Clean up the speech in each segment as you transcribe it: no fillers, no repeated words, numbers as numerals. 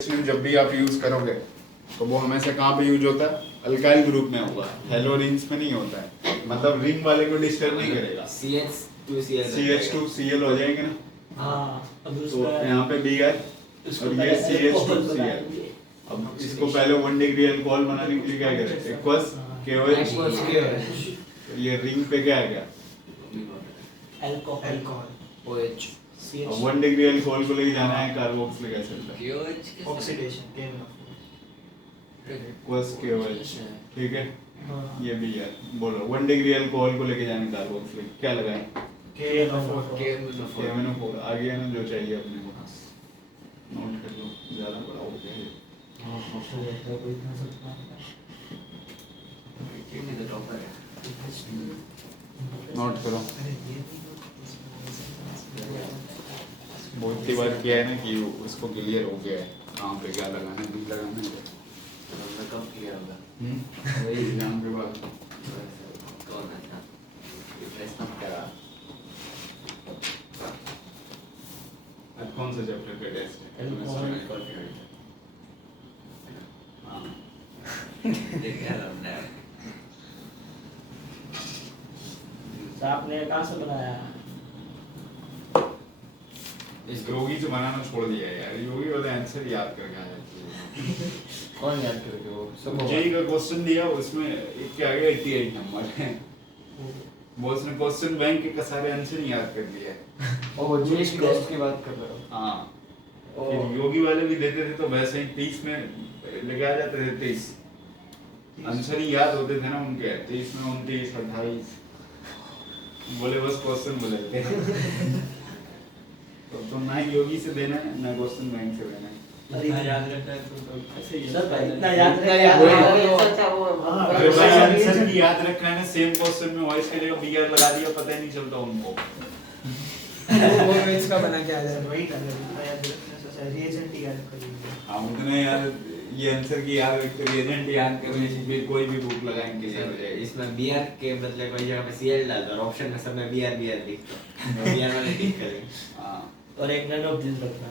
जब भी आप यूज करोगे तो वो हमेशा कहाँ पे यूज होता है? अल्काइल ग्रुप में होगा, हेलो रिंग्स में नहीं होता है। मतलब रिंग वाले को डिस्टर्ब नहीं करेगा। CH2Cl हो जाएंगे ना। हाँ, तो यहाँ पे Br और ये CH2Cl। अब इसको पहले 1 डिग्री अल्कोहल बनाने के लिए क्या करें? Aqueous KOH। तो ये रिंग पे क्या है? अल्कोहल OH अब 1 डिग्री अल्कोहल को लेके जाना है कार्बोक्सिलिक एसिड पे, ऑक्सीडेशन एक्वस KOH, ठीक है। ये भी है, बोलो 1 डिग्री अल्कोहल को लेके जाने कार्बोक्सिलिक क्या लगाएं? KMnO4 आ गया ना जो चाहिए अपने को। नोट कर लो, ज्यादा बड़ा हो गया ये। नोट करो। बहुत ही बार किया है ना कि उसको क्लियर हो गया है कहाँ पे क्या लगाना है, नहीं लगाना है। कब क्लियर होगा? वही एग्जाम के बाद। कौन है? रिप्लेसमेंट करा। आज कौन सा चैप्टर का टेस्ट है? हाँ देखा हमने। आपने कहाँ से बनाया? इस योगी से बनाना छोड़ दिया यार, योगी वाले आंसर याद करके आ जाते हैं। कौन याद करके वो? जेई का क्वेश्चन दिया उसमें एक के आगे 88 नंबर है। वो उसने क्वेश्चन बैंक के सारे आंसर याद कर दिया है। ओ जेई टेस्ट की बात कर रहे हो? हाँ, फिर योगी वाले भी देते थे तो वैसे ही 30 में लेके आ जाते थे। 30 आंसर ही याद होते थे ना उनके। 30 में 29, 28 बोले बस क्वेश्चन बोले थे। तो ना योगी से देना है ना क्वेश्चन बैंक से देना है। इतना याद रखना है तो ऐसे ही सर इतना याद अरे भाई आंसर की याद रखना है ना। सेम क्वेश्चन में वॉइस के जगह बीआर लगा दिया, पता ही नहीं चलता उनको। वो इसका बना के आ जाए वही कर रहे रिएजेंट ही याद कर लीजिए। हाँ उतने यार ये आंसर की याद रखते रिएजेंट याद करने से कोई भी बुक लगाएंगे क्लियर हो जाएगा। इसमें बीआर के बदले कोई जगह पे सीएल डाल दो और ऑप्शन में सब में बीआर लिख दो। बीआर वाले टिक करेंगे। हाँ और एक नन ऑफ दिस रखना।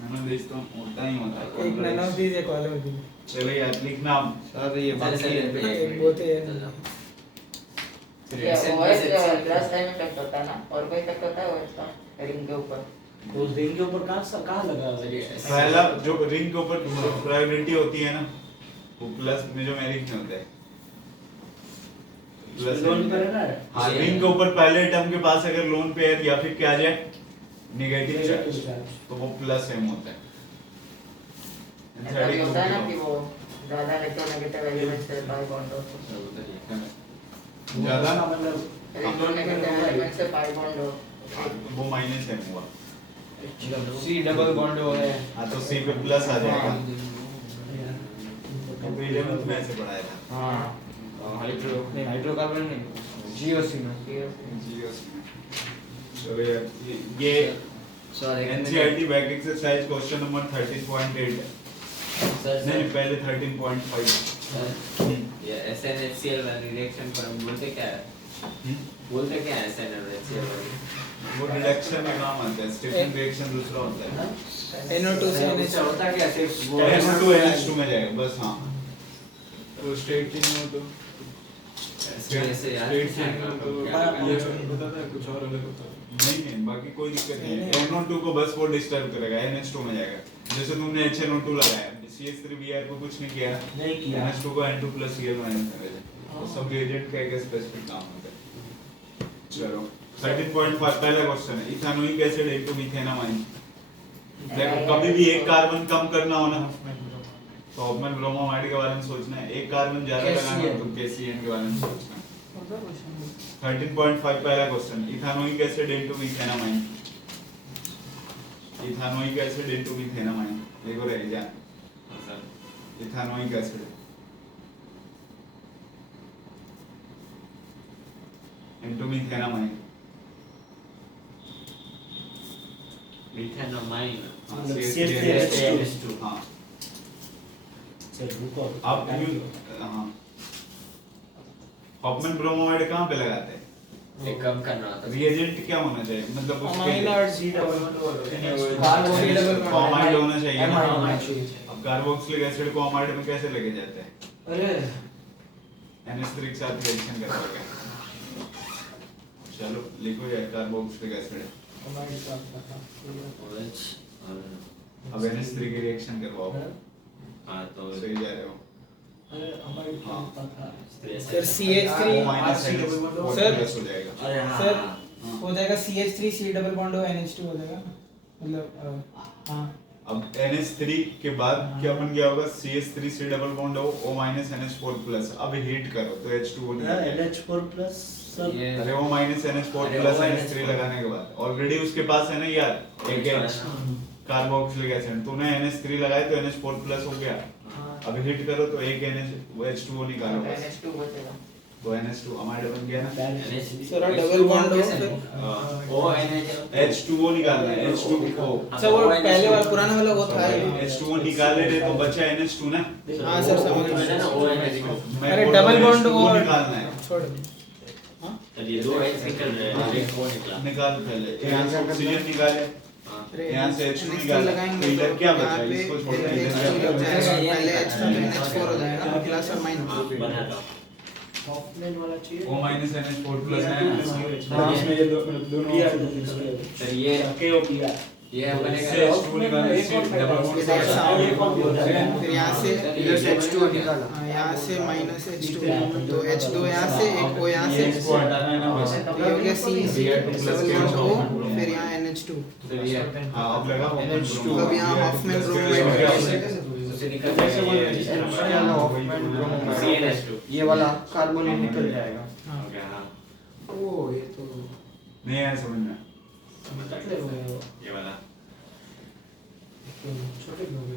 मैंने देख तो होता ही होता है। एक नन ऑफ दीज एक ऑल ऑफ दीज चलो यार लिखना सर ये बाकी एक बहुत है क्लास टाइम इफेक्ट होता है ना, और कोई इफेक्ट होता है वो इसका रिंग के ऊपर? उस रिंग के ऊपर कहाँ लगा हुआ है? पहला जो रिंग के ऊपर प्रायोरिटी होती है ना वो प्लस में जो मेरिट में होता है। लोन करे ना। हाँ रिंग के ऊपर पहले टर्म के पास अगर लोन पे है या फिर क्या आ जाए नेगेटिव चार्ज तो वो प्लस एम होता है। ऐसा भी होता है ना कि वो ज्यादा इलेक्ट्रोनेगेटिव एलिमेंट से पाई बॉन्ड हो, ज्यादा ना मतलब इलेक्ट्रोनेगेटिव एलिमेंट से पाई बॉन्ड हो वो माइनस एम हुआ। सी डबल बॉन्ड हो है। हाँ तो सी पे प्लस आ जाएगा। तो 11th में ऐसे पढ़ाया था। हाँ हाइड्रोकार्बन नहीं जीओसी में। चलो यार ये NCERT back exercise question number 13.8 नहीं पहले 13.5 ये SnHCl वाली रिएक्शन पर हम बोलते क्या है? बोलते क्या है SN और HCl वाली? वो रिडक्शन में काम आता है। स्टीफन रिएक्शन दूसरा होता है। NO2 से उससे होता क्या सिर्फ वो NO2 NH2 में जाएगा बस। हाँ तो स्ट्रेट इन हो तो ऐसे यार कुछ और अलग होता है। नहीं बाकी कोई दिक्कत नहीं है। NO2 को बस वो डिस्टर्ब करेगा, NH2 में जाएगा। जैसे तुमने HNO2 लगाया CH3Br को कुछ नहीं किया, नहीं किया। NH2 को N2+Cl माइनस करेगा। तो सब रिएजेंट का एक स्पेसिफिक काम होता है। चलो 13.5 पहला क्वेश्चन है इथेनोइक एसिड इनटू मीथेनामाइन। देखो कभी भी एक कार्बन कम करना हो ना तो हॉफमैन ब्रोमोमाइड के बारे में सोचना है। एक कार्बन ज्यादा लगाना हो तो KCN के बारे में सोचना है। 13.5 पहला question ethanoic acid into मीथेनामाइन। Ethanoic acid into मीथेनामाइन एक और है क्या? Ethanoic acid into मीथेनामाइन। मीथेनामाइन मतलब CH3H2 हाँ चल रुको आप हाँ हॉफमैन ब्रोमोमाइड कहाँ पे लगाते हैं? एक कम करना होता है रिएजेंट क्या होना चाहिए, मतलब उसके अमाइन और C double bond carboxylic double तो अमाइड होना चाहिए ना। चाहिए। अब कार्बोक्सिलिक एसिड को अमाइड में कैसे लेके जाते हैं, अरे NH3 के साथ रिएक्शन करवाओगे। चलो लिखो यार कार्बोक्सिलिक एसिड, हमारे साथ था OH और अब NH3 की रिएक्शन करवाओ। हाँ तो सही जा रहे हो। अरे हमारे साथ था sir CH3 O minus NH sir, plus हो जाएगा। अरे हाँ सर, हाँ। हो जाएगा CH3 C डबल बॉन्ड हो NH2 हो जाएगा, मतलब हाँ अब NH3 के बाद क्या बन गया होगा, CH3 C डबल बॉन्ड हो O माइनस NH4 प्लस। अब हीट करो तो H2O निकलेगा। NH4 प्लस सर ये अरे O माइनस NH4 अरे प्लस O NH3 लगाने के बाद ऑलरेडी उसके पास है ना यार एक H कार्बोक्सिलिक एसिड, तूने NH3 लगाए तो NH4 प्लस हो गया। अब हीट करो तो एक H2O निकालो बस, NH2 बचेगा। तो NH2 अमाइड बन गया ना। सर डबल बॉन्ड हो फिर H2O निकालना है, H2O। सर वो पहले वाला पुराना वाला वो था ही। H2O निकाले थे तो बचा NH2 ना। हाँ सर समझ गया। मैं अरे बोल रहा डबल हूँ बॉन्ड H2O और निकालना है। छोड़ ये दो H निकल रहे हैं एक O निकला निकाल पहले, यहाँ से ऑक्सीजन निकाले, अरे यहाँ से H2 NH3 निकाला, लगाएंगे तो इधर तो क्या यहाँ बचा, पे इसको छोड़ के H2 इधर लग क्या बचा? जाएगा, पहले H था तो NH4 हो जाएगा, प्लस और माइनस। बनाता हूँ ऑफलाइन वाला चाहिए O माइनस NH4 प्लस है ना। हाँ। इसमें ये दोनों सर ये KOPR ये बनेगा इससे H2 निकालना, इससे डबल बॉन्ड ये से देखो साउंड ये कौन बोल रहा है? फिर यहाँ से इधर से H2 निकाला। हाँ, यहाँ से माइनस H2 तो H2 यहाँ से एक O यहाँ से, ये इसको हटाना है ना बस। तो ये हो गया C डबल बॉन्ड O, फिर यहाँ NH2। तो ये हाँ अब लगा NH2 अब यहाँ Hoffman bromide उसे निकल जाएगा CNH2 ये वाला कार्बन निकल जाएगा। हो गया हाँ ओ ये तो नहीं आया समझ में। ये वाला छोटे हो गए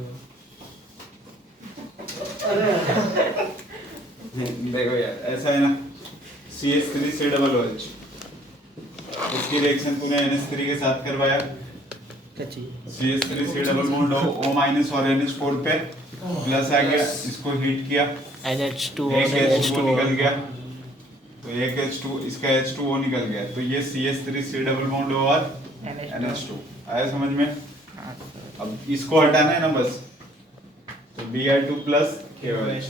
देखो यार ऐसा है ना, CH3 C डबल OH, इसकी रिएक्शन तूने NH3 के साथ करवाया, CH3 C double bond O minus और NH4 पे प्लस आ गया, इसको हीट किया, NH2 एक H2O निकल गया, तो एक H2 इसका H2O निकल गया, तो ये CH3 C डबल बॉन्ड और NH2 आया समझ में। अब इसको हटाना है ना बस, तो Br2 प्लस KOH,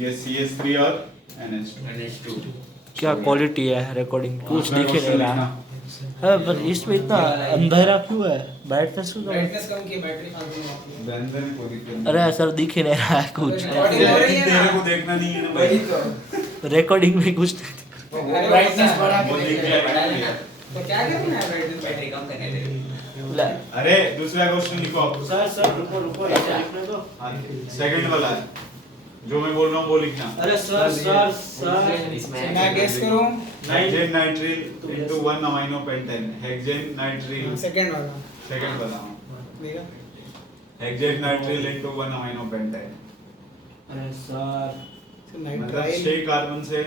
ये CH3 और NH2। क्या क्वालिटी है रिकॉर्डिंग कुछ हाँ, दिख ही नहीं रहा है पर इसमें इतना अंधेरा क्यों है ब्राइटनेस क्यों कम है? ब्राइटनेस कम की बैटरी फालतू में होती है। बैंधन को दिक्कत नहीं। अरे सर दिख ही नहीं रहा है कुछ रिकॉर्डिंग हो रही है तेरे ना, को देखना नहीं है ना वही भाई। तो रिकॉर्डिंग में कुछ ब्राइटनेस बढ़ा वो के दिख देखिए। जाएगा। तो क्या करना है ब्राइटनेस बैटरी कम करने दे अरे दूसरा क्वेश्चन लिखो। सर रुको रुको ऐसे लिखने दो सेकंड वाला है जो मैं बोल रहा हूँ वो लिखना। अरे सर इसमें मैं गेस करूं hexane nitrile into 1 amino pentane, hexane nitrile second वाला सेकंड वाला देखा hexane nitrile into 1 amino pentane, अरे सर मतलब नाइट्राइल 6 कार्बन से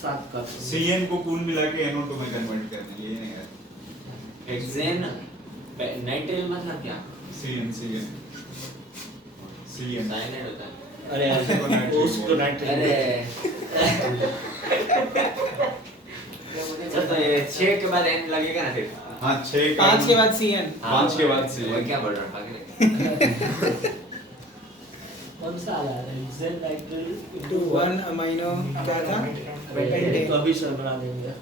7 का CN को कुल मिला के NO2 में कन्वर्ट करना, ये नहीं है हेक्सेन नाइट्रिल मतलब क्या CN साइनाइड होता है अरे उसको नाइट्रेट अरे सर तो ये 6 के बाद n लगेगा ना फिर हाँ 6 5 के बाद CN 5 के बाद वो CN क्या बोल रहा हूँ पागल कौन सा आ रहा है जेन नाइट्रेट टू 1 अमीनो क्या था तो अभी सर बना देंगे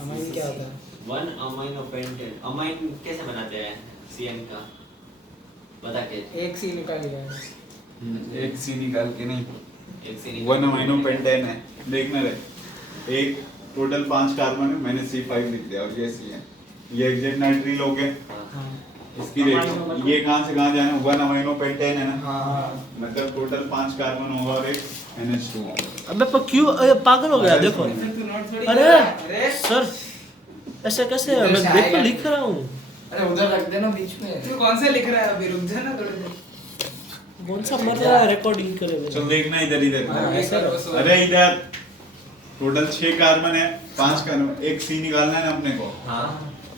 अमीन क्या होता है 1 अमीनो पेंटेन अमीन कैसे बनाते हैं CN का बता के एक सी निकाल लिया है एक C निकाल के नहीं, एक से 1 अमीनो पेंटेन है, देखना रे एक टोटल 5 कार्बन है, मैंने C5 लिख दिया और ये C है, ये हेक्सेन नाइट्रिल हो गए, हाँ इसकी रेट ये कहाँ से कहाँ जाना, 1 अमीनो पेंटेन है ना, हाँ मतलब टोटल 5 कार्बन होगा और एक NH2 होगा। अबे पर क्यों पागल हो गया देखो तू नोट थोड़ी अरे अरे सर ऐसे कैसे है मैं देख तो लिख रहा हूँ अरे उधर रख देना बीच में। तू कौन सा लिख रहा है अभी रुक जा ना थोड़ी देर कौन सा मर रहा है रिकॉर्डिंग करे चल देखना इधर इधर हाँ, ऐसा रहो, सो। अरे इधर टोटल 6 कार्बन है, 5 कार्बन एक C निकालना है ना अपने को, हाँ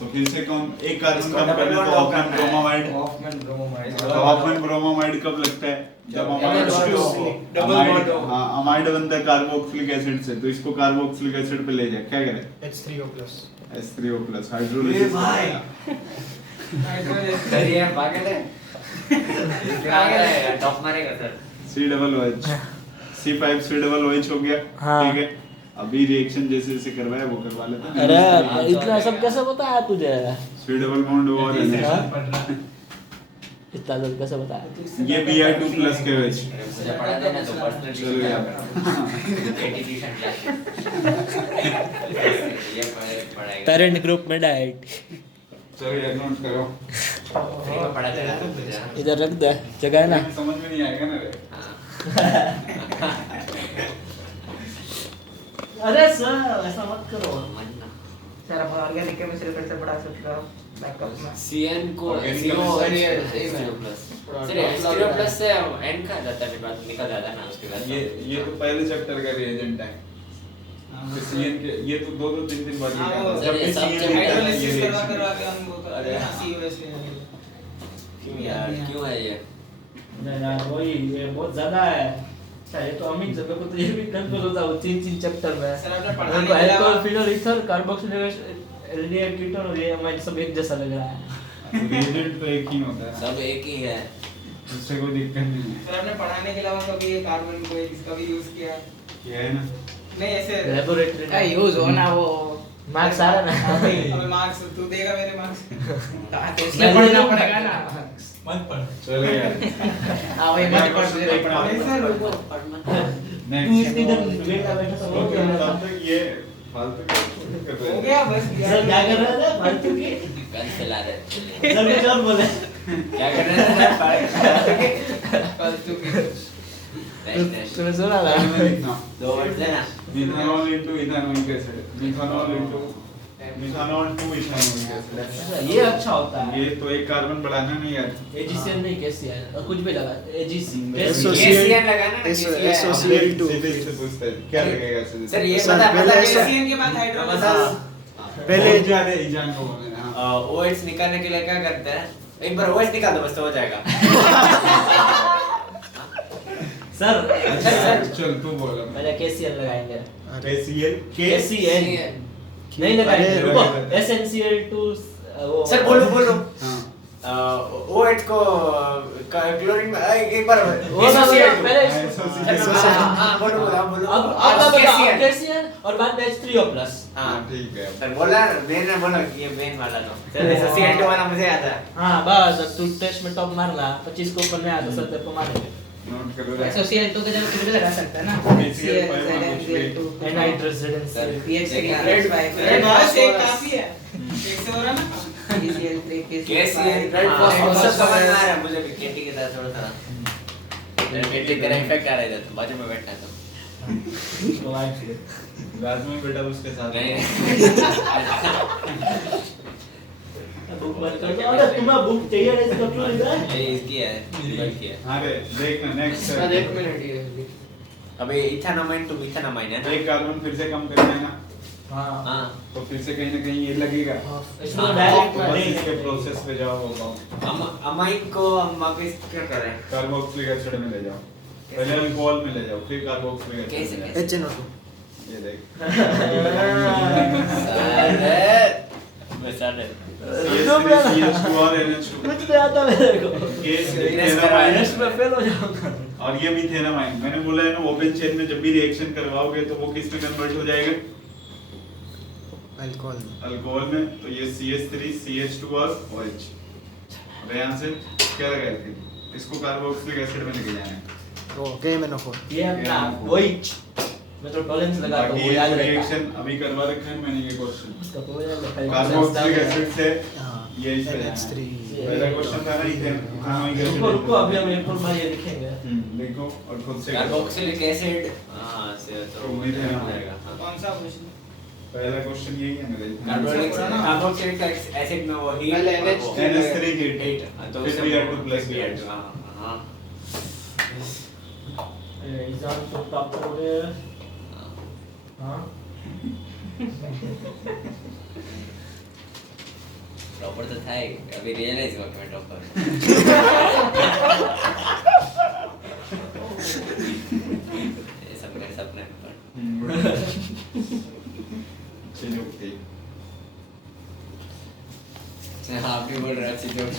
तो फिर से कौन एक कार्बन इसको कम डबल करना तो बॉन्ड ऑक्टेन करना है। ब्रोमाइड हॉफमैन ब्रोमाइड तो ऑक्टेन ब्रोमाइड कब लगता है जब अमाइड डबल बॉन्ड हो। हाँ अमाइड बनता है कार्बोक्सिलिक एसिड से तो इसको कार्बोक्सिलिक एसिड पे ले जाए क्या करें H3O+. H3O+ हाइड्रोलाइसिस सर ये पागल है पागल है टॉप मारेगा सर COOH C5COOH हो गया हाँ। ठीक है अभी रिएक्शन जैसे जैसे करवाया वो करवा लेते हैं अरे इतना सब कैसे पता है तुझे C डबल बॉन्ड और NH इतना सब कैसे पता है ये Br2+ के OH मुझे पढ़ा देना तो पर्सनल चलो यार एटीट्यूशन क्लास ये पढ़ाएगा पेरेंट ग्रुप में डाइट चलो यार नोट करो फ्री में पढ़ा देना तो मुझे इधर रख दे जगह है ना समझ में नहीं आएगा ना रे अरे सर ऐसा मत करो मन्ना सर आप ऑर्गेनिक केमिस्ट्री फिर से पढ़ा सकते हो बैकअप में। CN को Organic CO chemistry है same है। सर H3O+ से N का जाता है बाद निकल जाता है ना उसके बाद ये तो पहले चैप्टर का रिएजेंट है फिर CN के ये तो दो तीन बार हाँ, लिखा वो था। जब भी ये सब CN chapter लिखा था, ये हाइड्रोलाइसिस करवा reaction करवा के हम वो करते हैं अरे COS ले क्यों यार क्यों है ये नहीं यार वही ये बहुत ज्यादा है चाहे तो अमित जब को तो ये भी कंफ्यूज होता है तीन चैप्टर में सर आपने पढ़ा मेरे नहीं को मिला अल्कोहल हुआ। Phenol ether carboxylase aldehyde ketone और ये अमाइन सब एक जैसा लग रहा है रिएजेंट तो एक ही होता है सब एक ही है उससे कोई दिक्कत नहीं है सर आपने पढ़ाने के अलावा कभी ये कार्बन को इसका भी यूज किया ये है ना नहीं ऐसे लेबोरेटरी में यूज हो ना वो मार्क्स आ रहा ना अबे मार्क्स तू देगा मेरे मार्क्स कहाँ तो इसलिए पढ़ना पड़ेगा ना। मत पढ़ चलो यार हाँ वही मत पढ़ Next question देखना। नहीं सर रुको तू इतनी देर वेला बैठा था वो क्या तब तक ये फालतू कर रहे हो हैं। गया बस सर क्या कर रहे थे फालतू की गन चला रहे सर कुछ और बोले क्या कर रहे थे फालतू की तुम्हें सुना था लिखना। दो वर्ड देना methanol into ethanoic acid methanol into methanol to ethanoic acid ये अच्छा होता है ये तो एक कार्बन बढ़ाना नहीं यार एजीसीएल नहीं KCl कुछ भी लगा एजीसी KCN लगाना ना SOCl2 सीधे इससे पूछते हैं क्या लगेगा इससे सर ये सर, पता पहले पता ऐसा- KCN के बाद हाइड्रोलाइसिस पहले ज्यादा ईजान को बोलते हैं हाँ। OH निकालने के लिए क्या करते हैं एक बार OH निकाल दो बस तो हो जाएगा सर अच्छा चल तू बोल अब। पहले KCl लगाएंगे KCl KCl नहीं लगाएंगे अरे, रुको लगाएंगे। SnCl2 वो सर बोलो हाँ OH को क्लोरीन में एक बार वो ना SOCl2 पहले हाँ बोलो आप बोलो अब बताओ KCl KCl और बाद में H3O+ हाँ ठीक है सर बोला बेन ने बोला कि ये बेन वाला लो सर SOCl2 वाला मुझे आता है हाँ बस अब तू टेस्ट में टॉप मारना 25 को ऊपर में आया तो सर तेरे को मारेंगे नोट करो SOCl2 के जगह कुछ भी लगा सकता है ना। KCl5 ZnCl2 nitrogen sir PX3 red अरे बस एक काफी है एक से हो रहा ना KCl3 KCl रेड फॉस्फोरस समझ में आ रहा है मुझे भी केटी के साथ थोड़ा सा केटी तेरा इफेक्ट आ रहा है इधर तो बाजू में बैठा तो लाजमी बेटा उसके साथ नहीं बुक मत कर दो अरे तुम्हें बुक चाहिए ना इसको क्यों लिखा है ये इसकी है रिजल्ट की है हाँ रे देखना नेक्स्ट एक मिनट ये अबे इथानामाइन टू मिथानामाइन है ना एक कार्बन फिर से कम करना है ना हाँ हाँ तो फिर से कहीं ना कहीं ये लगेगा इसमें हाँ, डायरेक्ट बस नहीं इसके प्रोसेस पे जाओ होगा अमाइन को हम वापस क्या कर रहे हैं कार्बोक्सिलिक एसिड में ले जाओ पहले अल्कोहल में ले जाओ फिर कार्बोक्सिलिक कैसे, एसिड में कैसे? ले जाओ। ये देख CH3 और NH2 कुछ नहीं आता मेरे को मिथेनामाइन में फेल हो जाऊंगा और ये मिथेनामाइन मैंने बोला है ना ओपन चेन में जब भी रिएक्शन करवाओगे तो वो किस में कन्वर्ट हो जाएगा अल्कोहल अल्कोहल में तो ये CH3 CH2 और OH अब यहाँ से क्या लगाया फिर इसको कार्बोक्सिलिक एसिड में लेके जाना है तो KMnO4 ये अपना वही मैं तो टॉलरेंस लगा तो बाकी वो याद ये रहेगा रिएक्शन अभी करवा रखा है मैंने ये क्वेश्चन उसका तो याद रखा है कार्बोक्सिलिक एसिड से हाँ ये इस पे जाना है। NH3 पहला क्वेश्चन था ना इथेनॉइक एसिड रुको रुको अभी हम एक और बार ये लिखेंगे देखो और खुद से करो। कार्बोक्सिलिक एसिड हाँ से तो मिथेनामाइन जाएगा हाँ कौन सा क्वेश्चन पहला क्वेश्चन यही है मेरा कार्बोक्सिलिक एसिड में वो हीट पहले NH3 NH3 हीट हीट तो फिर Br2 प्लस Br2 हाँ हाँ एग्जाम तो टॉप हो गए हाँ टॉपर तो था ही अभी रियलाइज हुआ कि मैं टॉपर ये सब मेरे सपने में पर चलो ठीक हाँ आप भी बोल रहे अच्छी जोक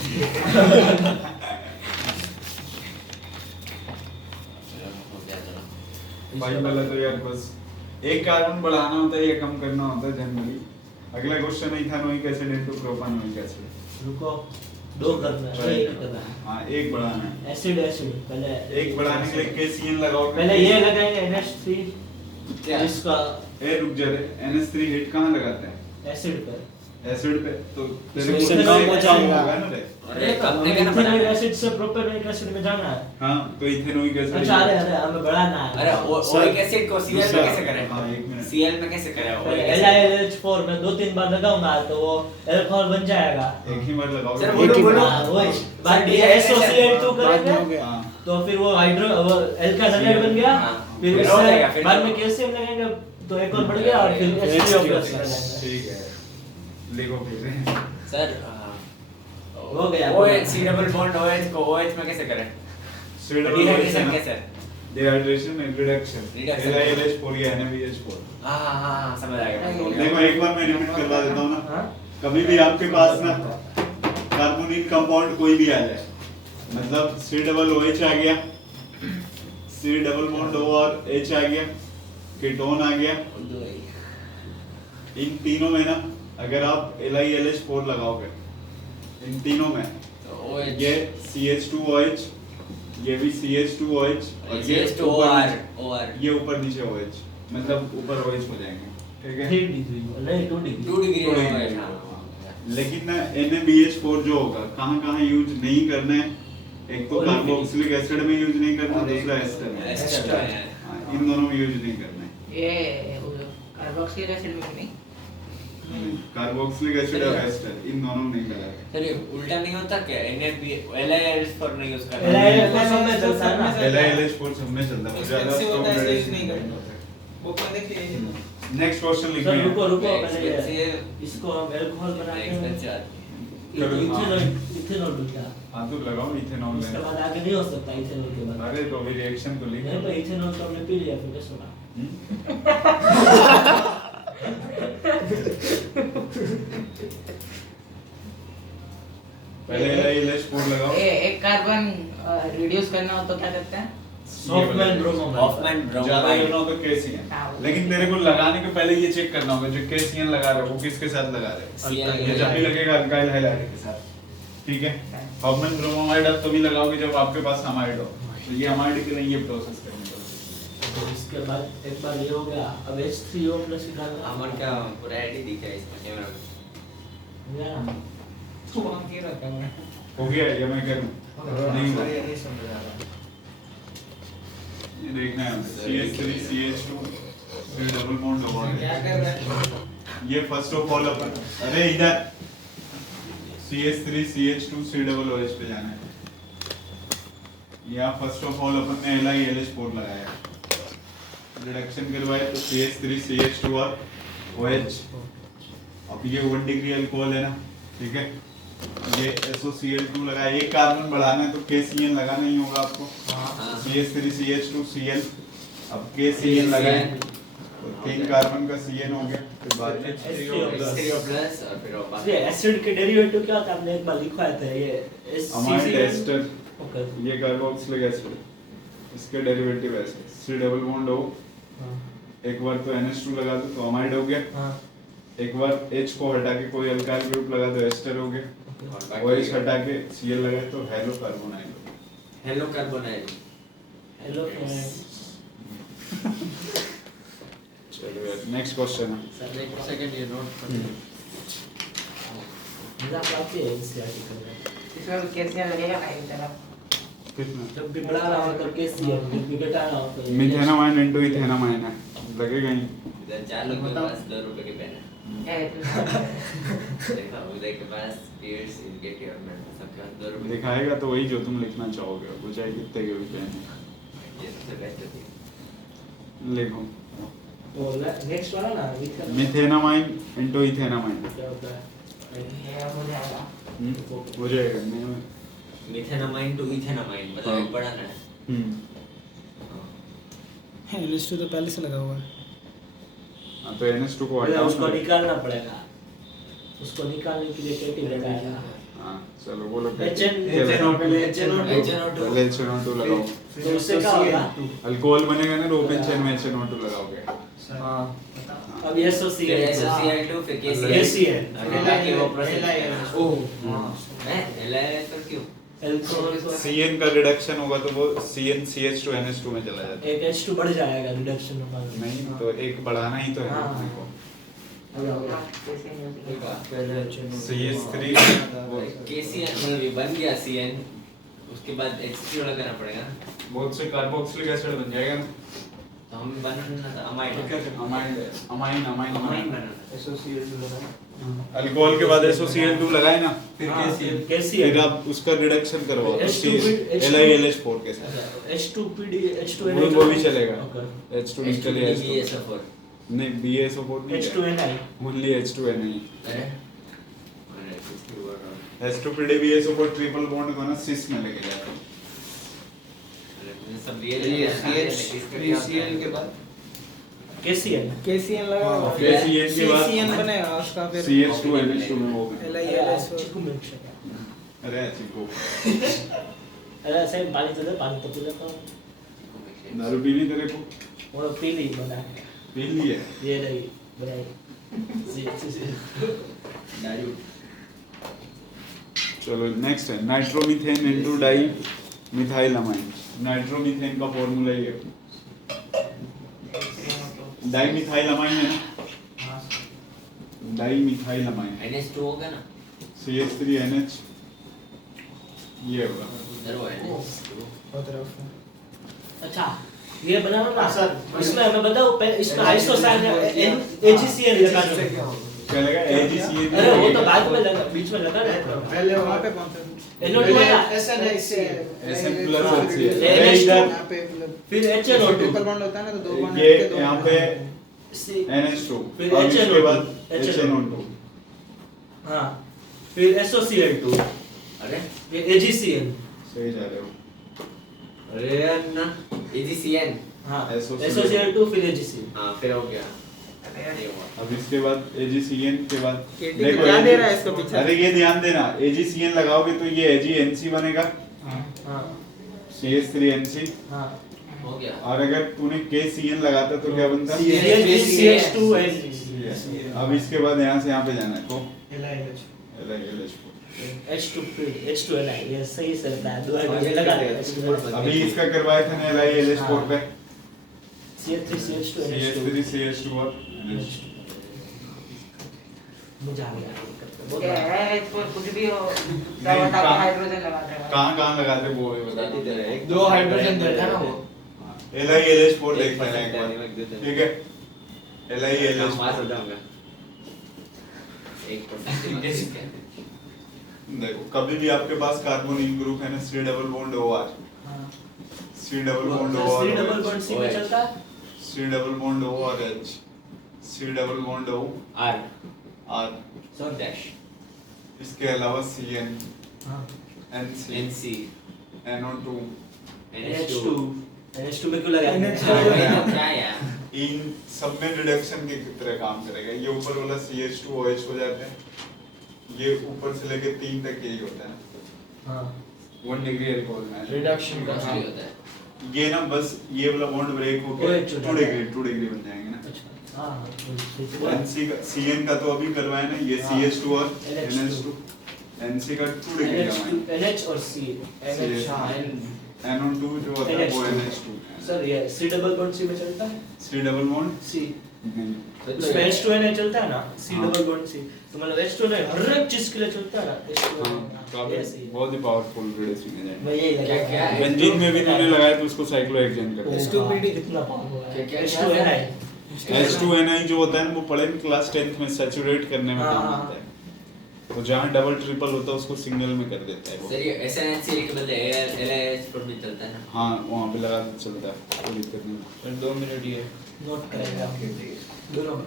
भाई वाला तो यार बस एक कार्बन बढ़ाना होता है या कम करना होता है जनरली। अगला question ethanoic acid into propanoic acid. रुको, दो करना है, एक करना है। हाँ एक बढ़ाना है। एसिड पहले एक बढ़ाने के लिए KCN लगाओ। पहले ये लगाएंगे NH3 क्या? इसका ए रुक जा रे, NH3 हिट कहाँ लगाते हैं? एसिड पे। एसिड पे। तो तेरे इसमें को से उससे काम एक हो काम जाएगा। होगा ना रे। अरे अपने क्या ना इथेनोइक बनाना एसिड से प्रोपेनोइक एसिड में जाना है। हाँ तो इथेनोइक एसिड। अच्छा अरे हमें बढ़ाना है। अरे ओइक एसिड को Cl में कैसे करें? हाँ एक मिनट। Cl में कैसे करें? पहले LiLH4 में 2-3 बार लगाऊंगा तो वो अल्कोहल बन जाएगा। एक ही बार लगाओ। सर बोलो बोलो हाँ, वही बाद में SOCl2 करेंगे हाँ तो फिर वो वो एल्काइल हाइड्राइड बन गया। हाँ। फिर फिर हो जाएगा, उससे फिर बाद तो- में कैल्शियम लगाएंगे तो एक और बढ़ गया और फिर H3O+ लगाएंगे। ठीक है लिखो फिर। सर हो गया। OH C double bond OH को OH में कैसे करें? डिहाइड्रेशन कैसे? Dehydration reduction Reduction. LiLH4 या NaBH4। हाँ समझ आ गया देखो एक बार मैं रिपीट करवा देता हूँ ना। हाँ? कभी भी आपके पास ना कार्बोनिक कंपाउंड कोई भी आ जाए, मतलब C डबल OH आ गया, C डबल बॉन्ड O और H आ गया, कीटोन आ गया, इन तीनों में ना अगर आप LiLH4 लगाओगे इन तीनों में तो OH ये CH2OH, ये भी CH2OH और ये CH2OR OR ये ऊपर नीचे OH, मतलब ऊपर OH हो जाएंगे, ठीक है। 3 डिग्री नहीं 2 degree 2 degree Two OH degree। हाँ लेकिन ना NaBH4 जो होगा कहाँ कहाँ यूज नहीं करना है, एक तो कार्बोक्सिलिक एसिड में यूज नहीं करना, दूसरा एस्टर में। एस्टर में हाँ, इन दोनों में यूज नहीं करना है। ये कार्बोक्सिलिक एसिड में नहीं। कार्बोक्सिलिक एसिड और एस्टर इन दोनों में नहीं करना है। सर ये उल्टा नहीं होता क्या? LiLH4 नहीं यूज करना LiLH4 सब में चलता है ना। LiLH4 सब में चलता है, ज्यादा Expensive strong होता है, इसलिए use gradation नहीं नहीं करना। होता है। वो कौन देखिए नेक्स्ट क्वेश्चन सर लिखिए। रुको पहले ये Expensive। इसको हम अल्कोहल बनाते हैं एक्सपेंसिव आती चलो, हाँ। इथेनॉल बन गया। हाँ तो लगाओ इथेनॉल इसके में। बाद आगे नहीं हो सकता इथेनॉल के बाद। अरे तो अभी रिएक्शन तो लिख नहीं तो इथेनॉल तो हमने पी लिया फिर कैसे होगा? पहले LiLH4 लगाओ। एक कार्बन रिड्यूस करना हो तो क्या करते हैं? सॉफ्टमैन ब्रोमोमाइड। Hoffman ज्यादा bromide करना हो तो KCN। हाँ। लेकिन तेरे को लगाने के पहले ये चेक करना होगा जो KCN लगा रहे हो वो किसके साथ लगा रहे हो। Cl ये जब भी लगेगा अल्काइल हाइलाइड के साथ, ठीक है। हॉफमैन ब्रोमोमाइड आप तभी लगाओगे जब आपके पास अमाइड हो, तो ये अमाइड के लिए ये प्रोसेस करनी पड़ेगी। तो इसके बाद एक बार ये हो गया अब H3O+ निकालना। अमन का पूरा आईडी दिखा है इसमें कैमरा में। या तू वहाँ क्यों रखा है? हो गया ये मैं करूँ नहीं हुआ। नहीं समझ आ रहा। ये देखना है CH3 CH2 फिर डबल बॉन्ड होगा। क्या कर रहा है? ये फर्स्ट ऑफ ऑल अपन अरे इधर CH3 CH2 C double OH पे जाना है। यहाँ फर्स्ट ऑफ ऑल अपन ने LiLH4 लगाया, रिडक्शन करवाए तो CH3 CH2 और OH। अब ये 1 डिग्री अल्कोहल है ना, ठीक है। ये SOCl2 लगाया, एक कार्बन बढ़ाना है तो KCN लगाना ही होगा आपको। हाँ। CH3 CH2 Cl, अब KCN लगाए तो 3 कार्बन का CN हो गया, फिर बाद में H3O+। H3O+ और फिर वो बाकी ये एसिड के डेरिवेटिव क्या होता है हमने एक बार लिखा था ये अमाइड एस्टर, ओके ये कार्बोक्सिलिक एसिड, इसके derivative acid C double bond O, एक बार तो NH2 लगा दो तो अमाइड हो गया, हां एक बार H को हटा के कोई अल्काइल ग्रुप लगा दो एस्टर हो गया, और OH हटा के Cl लगाए तो हेलो कार्बोनाइल हो गया। Hello carbonyl. हेलो चलो यार नेक्स्ट क्वेश्चन है। सर एक सेकंड ये नोट कर मजा आती है इस आर्टिकल में इसमें कैसे लगेगा ना इस तरह? कितना जब भी बढ़ाना हो तो कैसे है जब भी घटाना हो तो मिथेनामाइन इनटू इथेनामाइन है, लगेगा ही। इधर 4 लोगों के पास 2 रुपए के पेन है। क्या है? देखा उदय के पास periods is get your man सबके पास 2 रुपए दिखाएगा तो वही जो तुम लिखना चाहोगे, वो चाहे कितने के भी पेन ये सबसे बेस्ट होती है। लिखो तो नेक्स्ट वाला ना मिथेनामाइन इनटू इथेनामाइन। क्या होता है ये हो जाएगा। हो जाएगा नहीं में मिथेनामाइन टू इथेनामाइन मतलब एक बढ़ाना है। NH2 तो पहले से लगा हुआ है। हाँ तो NH2 को पहले हटाओ उसको ना। निकालना पड़ेगा, उसको निकालने के लिए KT लगाएगा। हाँ चलो बोलो HN पहले HNO2 लगाओ। तो उससे क्या होगा? अल्कोहल बनेगा ना तो ओपन चेन में HNO2 लगाओगे। हाँ अब SOCl फिर SOCl2 फिर KCl KCl अरे बाकी वो प्रोसेस ओह है LIS पर क्यों? अल्कोहल CN का रिडक्शन होगा तो वो CnCH2 NH2 में चला जाता है। एक H2 बढ़ जाएगा रिडक्शन होगा। नहीं तो एक बढ़ाना ही तो है हाँ। अपने को। कैसे नहीं होगा? पहले HN CH3 वो KCl मतलब ये बन गया CN उसके बाद H3 लगाना पड़ेगा ना। बहुत से कार्बोक्सिलिक एसिड बन जाएगा ना। तो हम बनाना था अमाइन अमाइन अमाइन बनाना SOCl2 लगाना। अल्कोहल के बाद SOCl2 लगाए ना फिर फिर KCl आप उसका रिडक्शन करवाओ H2 LiLH4 के साथ H2PD H2 वो भी चलेगा H2 निकल गया BSO4 नहीं BSO4 नहीं H2Ni ओनली H2Ni अरे अरे किसकी word H2PD BSO4 triple bond को ना सिस में लेके जाता है। अरे मुझे सब ये CL के बाद KCl KCN लगा हुआ है। KCN के बाद CCN बनेगा उसका फिर CH2 NH2 में होगा। LiLH4 chikoo milkshake. अरे चिको अरे ऐसे पानी तो दे, पानी तो पी लेता हूँ। दारू पीनी तेरे को वो पी ली बना के। पी ली है ये रही बनाई। जी। दारू चलो नेक्स्ट है नाइट्रोमीथेन इनटू डाई मिथाइलमाइन। नाइट्रोमीथेन का फॉर्मूला ये है डाइमिथाइलमाइन है ना डाइमिथाइलमाइन NH2 होगा ना CH3NH ये होगा इधर वो NH2 बहुत रफ। अच्छा ये बनाना ना सर, इसमें हमें बताओ इसमें आइसोसाइन AgCl लगा दो। चलेगा AgCN अरे वो तो बाद में लगा, बीच में लगा रहता है। पहले वहाँ पे कौन था? NO2 वाला SN प्लस HCl NH2 इधर यहाँ पे मतलब फिर HNO2 ट्रिपल बॉन्ड होता है ना तो दो बॉन्ड ये के दो यहाँ बॉन्ड पे होते हैं। NH2 फिर और इसके HNO2 बाद HNO2 हाँ फिर SOCl2 अरे ये AgCl सही जा रहे हो। अरे अन्ना AgCN हाँ SOCl2 SOCl2 फिर AgCl। हाँ फिर हो गया ये हुआ अब इसके बाद AgCN के बाद KT को क्या दे रहा है इसको पीछे? अरे ये ध्यान देना AgCN लगाओगे तो ये AgNC बनेगा हाँ CH3NC हाँ हो गया और अगर तूने KCN लगाता तो क्या बनता CH2 अब इसके बाद यहाँ से यहाँ पे जाना है तो LiLH4 LiLH4 H2 फिर H2Ni ये सही से रहता है, दो हाइड्रोजन लगा देगा। अभी इसका करवाया था ना LiLH4 पे CH3 CH2 CH3 CH2 और NH2 मुझे आ गया क्या है इसको कुछ भी हो सब नहीं, हटा के कहाँ- हाइड्रोजन लगाते हैं। कहाँ लगाते वो भी बता दो एक दो हाइड्रोजन देता है ना वो LiLH4 देख लेना एक बार ठीक है पास LiLH4 हो जाऊंगा 1% देखो कभी भी आपके पास कार्बोनिल ग्रुप है ना C double bond OR C double bond OR C double bond C में OH चलता है। C double bond ORH C double bond O R R so dash इसके अलावा CN हाँ NC NC NO2 NH2 NH2 में क्यों लगाया? क्या यार इन सब में रिडक्शन की तरह काम करेगा। ये ऊपर वाला CH2 OH हो जाता है, ये ऊपर से लेके 3 तक यही होता है हाँ 1 डिग्री अल्कोहल में रिडक्शन का कॉस्टली होता है ये ना बस ये वाला बॉन्ड ब्रेक होके OH हो 2 डिग्री बन जाएंगे ना। अच्छा हाँ NC का CN का तो अभी करवाया ना ये हाँ। CH2 और NH2 NH2 NC का 2 डिग्री का NH2 NH और C NO2 जो होता है वो NH2 NH2 सर ये C डबल बॉन्ड C में चलता है। C डबल बॉन्ड C नहीं उसमें H2Ni चलता है ना C हाँ। डबल बॉन्ड C तो मतलब H2Ni हर एक चीज के लिए चलता है ना हाँ, H2Ni काफी ऐसे ही बहुत ही पावरफुल रिडक्शन है। मैं यही क्या- क्या है? बेंजीन में भी तूने लगाया तो उसको साइक्लोहेक्सेन कर दिया। H2PD कितना पावरफुल है क्या- H2Ni H2Ni जो होता है ना वो पढ़े क्लास 10th में सैचुरेट करने में हाँ, काम हाँ। आता है। तो जहाँ डबल ट्रिपल होता है उसको सिंगल में कर देता है वो। सर ये SNHCl के बदले LiH पर भी चलता है ना हाँ वहाँ पे लगा के चलता है कोई दिक्कत नहीं। 2 मिनट ये नोट करेगा दोनों में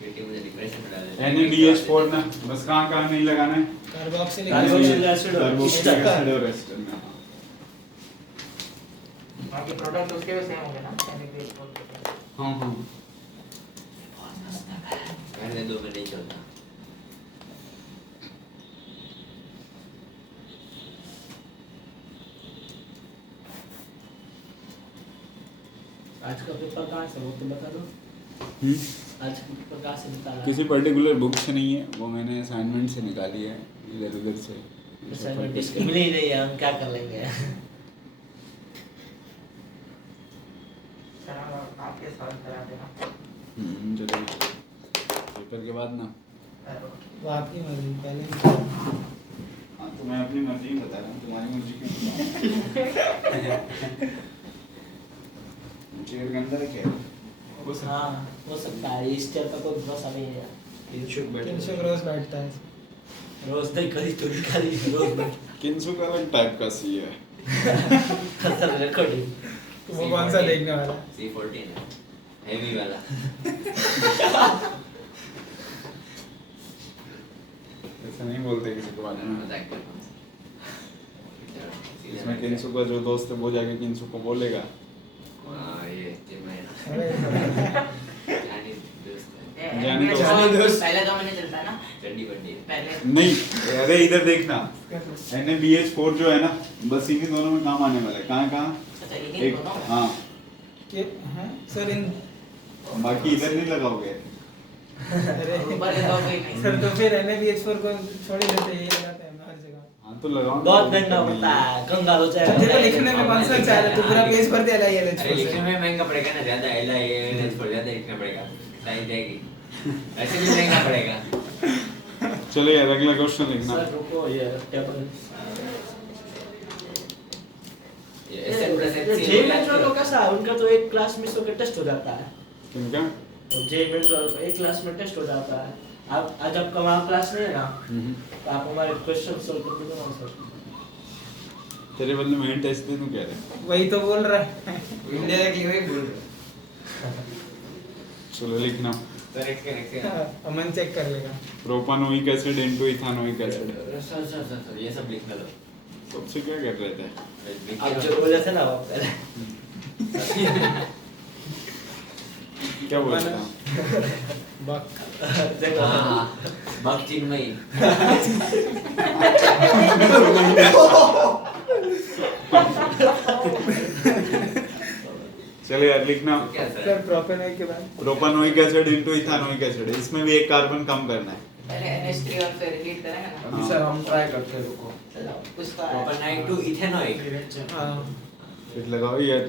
केटी मुझे डिप्रेशन में डाल देता है। NaBH4 ना बस कहाँ नहीं लगाना है कार्बोक्सिलिक कार्बोक्सिलिक एसिड और कार्बोक्सिलिक एस्टर। एसिड और एस्टर में हाँ। बाकी प्रोडक्ट उसके भी सेम होंगे ना NaBH4 के। हाँ पहले दो में नहीं चलता। आज का पेपर कहाँ से वो तो बता दो। आज का पेपर कहाँ से निकाला? किसी पर्टिकुलर बुक से नहीं है वो मैंने असाइनमेंट से निकाली है इधर उधर से असाइनमेंट इसके मिल ही नहीं है, हम क्या कर लेंगे? सर हम आपके सॉल्व करा देना। चलो पेपर के बाद ना वो आपकी मर्जी पहले हाँ तो मैं अपनी मर्जी ही बता रहा हूँ तुम्हारी मर्जी क्यों चेयर के अंदर है क्या वो सब हाँ हो सकता है, इस टाइप का कोई भरोसा नहीं है। इनशुक बैठे 300 रोज बैठता है रोज नहीं करी तो निकाली रोज बैठ किंसु का अलग टाइप का सी है खतर रिकॉर्डिंग। तो वो कौन सा देखने वाला है? C14 है हेवी वाला। ऐसा नहीं बोलते किसी के बारे में मजाक कर रहा हूँ। इसमें किंसु का जो दोस्त है वो जाके किंसु को बोलेगा हाँ ये मैं अरे जानी दोस्त है। जाने दो। जाने दो। पहले तो मैंने चलता है ना चड्डी बड्डी पहले। नहीं अरे इधर देखना NaBH4 जो है ना बस इन्हीं दोनों में काम आने वाला है कहाँ अच्छा इन्हीं एक दोनों में? हाँ ये हाँ सर इन बाकी इधर नहीं लगाओगे अरे ऊपर के दो कोई नहीं। सर तो फिर NaBH4 को छोड़ ही देते ये लगाते हैं हर जगह। हाँ तो लगाओ बहुत महंगा होता है, कंगाल हो तेरे को जाएगा। लिखने में कौन सा चाह रहा है? तू पूरा पेज भर दे LILH अरे लिखने में महंगा पड़ेगा ना ज्यादा LILH पर ज्यादा लिखना पड़ेगा साइज जाएगी ऐसे भी महंगा पड़ेगा। चलो यार अगला क्वेश्चन लिखना सर रुको ये टेबल ये SN प्लस ये HCl जेई मेंस वालों का सा उनका तो एक क्लास मिस होकर टेस्ट हो जाता है। किनका तो जेई मेंस वालों का एक क्लास में टेस्ट हो जाता है। आप आज आपका वहाँ क्लास नहीं है ना, तो आप हमारे क्वेश्चन सॉल्व कर दो ना सर। तेरे बदले में टेस्ट दे दूं कह रहे वही तो बोल रहा है। इंडायरेक्टली वही बोल रहे चलो लिखना करेक्ट करेक्ट अमन चेक कर लेगा। Propanoic acid into ethanoic acid sir ये सब लिख लो। सबसे क्या कर रहे थे आप जो बोले थे ना वो पहले क्या बोल रहे थे बक देखो हाँ बक चिन्मयी चलो यार लिखना क्या सर सर प्रोपेनॉइक के बाद propanoic acid into ethanoic acid इसमें भी एक कार्बन कम करना है पहले NH3 और फिर रिलीट करेंगे ना। अभी सर हम ट्राई करते हैं रुको चलो उसका प्रोपेनाइट टू इथेनॉइक हाँ फिर लगाओ यार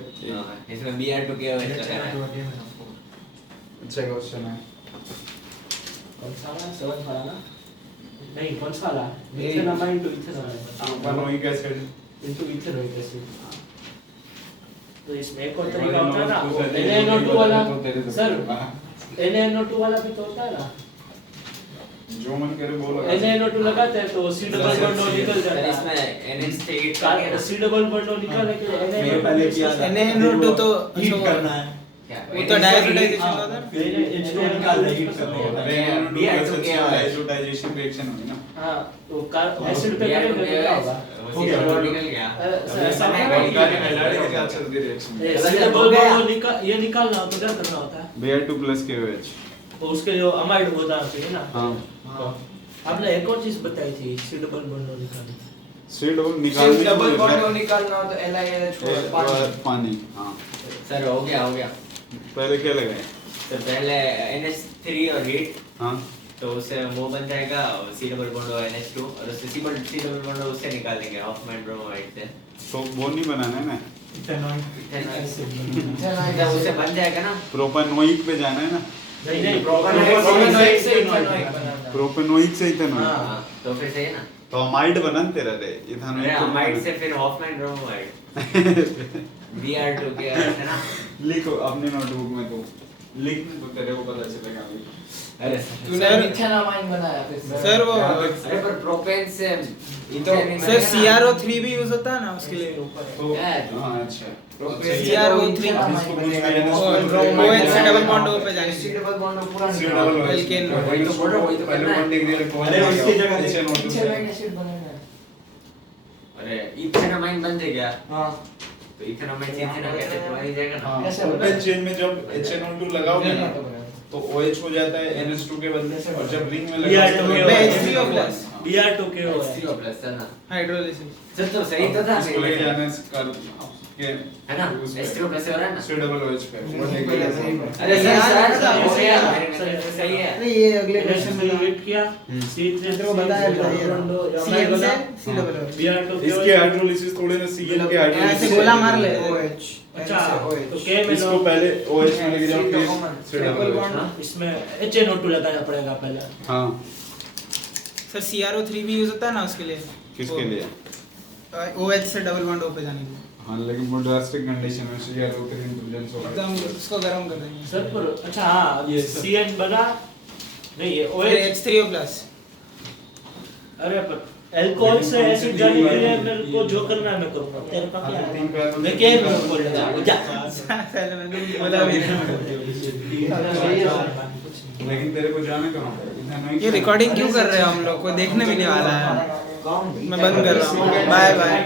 इसमें Br2 के वजह से अच्छा क्वेश्चन है कौन सा वाला? 7 वाला ना? नहीं कौन सा वाला? Ethanol into ethanol propanoic acid into ethanol acid. तो इसमें एक और तरीका होता है ना NaNO2 वाला सर NaNO2 वाला भी तो होता है ना, जो मन करे बोलो NaNO2 लगाते हैं तो C डबल बॉन्ड निकल जाता है। इसमें NH3 C डबल बॉन्ड निकालने के लिए NaNO2 तो हीट करना है। वो तो डायजोटाइजेशन होता है। H2 निकालना है, हीट करना है। Br2 के डाइजोटाइजेशन रिएक्शन होगी ना हाँ तो एसिड पे करेंगे तो क्या होगा? हो गया निकल गया ऐसा नहीं नहीं होगा। चलती रिएक्शन C डबल बॉन्ड ये निकालना हो तो क्या करना होता है? Br2 plus KOH तो उसके जो अमाइड होता है ना, हाँ आपने एक और चीज बताई थी C डबल बॉन्ड निकालनी। सीड और सिर्फ निकालने डबल बॉन्ड को निकालना हो तो LILH एक बार पानी हाँ सर हो गया पहले क्या लगाए तो पहले NH3 और हीट हाँ तो उससे वो बन जाएगा C डबल बॉन्ड और NH2 और उससे C डबल बॉन्ड उससे निकाल देंगे हॉफमैन ब्रोमाइड से तो वो नहीं बनाना है ना जब उससे बन जाएगा ना प्रोपेनोइक पे जाना है ना नहीं प्रोपेनॉइक से इथेनॉइक बनाना प्रोपेनोइक से इथेनॉइक हाँ तो फिर सही है ना तो अमाइड बना तेरा रे अरे इथेनॉइक अमाइड से फिर हॉफमैन ब्रोमाइड Br2 के है ना लिखो अपने नोटबुक में तो लिख तो तेरे को पता चलेगा अभी। अरे तूने मिथेनामाइन बनाया फिर सर वो अरे पर प्रोपेन से सर CrO3 भी यूज होता है ना उसके लिए तो हाँ अच्छा CrO3 इसको कुछ भी है ना, OH से डबल बॉन्ड O पे जाने सी डबल बॉन्ड पूरा C डबल OH। Alkane। वही तो बोल रहा हूँ, वही तो पहले करना है। 1 डिग्री इलेक्ट्रॉन अरे उसकी जगह HNO2 से। एसिड बनेगा अरे इथेनामाइन बन जाएगा हां तो इथेनामाइन से इथेनॉल कहते हैं, तो वही जाएगा ना। हाँ, कैसे ओपन बना? चेन में जब HNO2 लगाओगे ना तो OH हो जाता है NH2 के बदले से, और जब रिंग में लगाओगे तो H3O प्लस Br2KO है। H3O प्लस है ना। हाइड्रोलिसिस सर तो सही तो था इसको लेके जाने से कर के है ना H3O प्लस हो रहा है ना। C डबल OH पे अरे ये सर याद सर है, हो गया सर, मेरे में तो सही है। अरे ये अगले क्वेश्चन में हिट किया C3 तेरे को बताया था ये CN से C डबल OH Br2KO इसके हाइड्रोलिसिस थोड़े ना Cl के ऐसे हाइड्रोलिसिस गोला मार ले OH अच्छा तो K में इसको लो पहले OH में लेके जाओ C फिर common। C double OH। Bond इसमें HNO2 लगाना पड़ेगा पहले। हाँ सर CrO3 भी यूज होता है ना उसके लिए किसके लिए? OH से डबल बॉन्ड O पे जाने के लिए हाँ लेकिन वो ड्रास्टिक कंडीशन है उससे यार उतनी इंटेलिजेंस हो एकदम उसको गर्म कर देंगे सर पर अच्छा हाँ ये CN बना नहीं ये फिर OH H3O प्लस अरे पर अल्कोहल से एसिड जाने के लिए मेरे को जो करना है मैं करूंगा तेरे का क्या है मैं क्या बोल रहा हूँ जा पहले मैंने बोला भी लेकिन तेरे को जाने कहाँ ये रिकॉर्डिंग क्यों कर रहे हो हम लोग को देखने भी नहीं वाला है मैं बंद कर रहा हूँ बाय बाय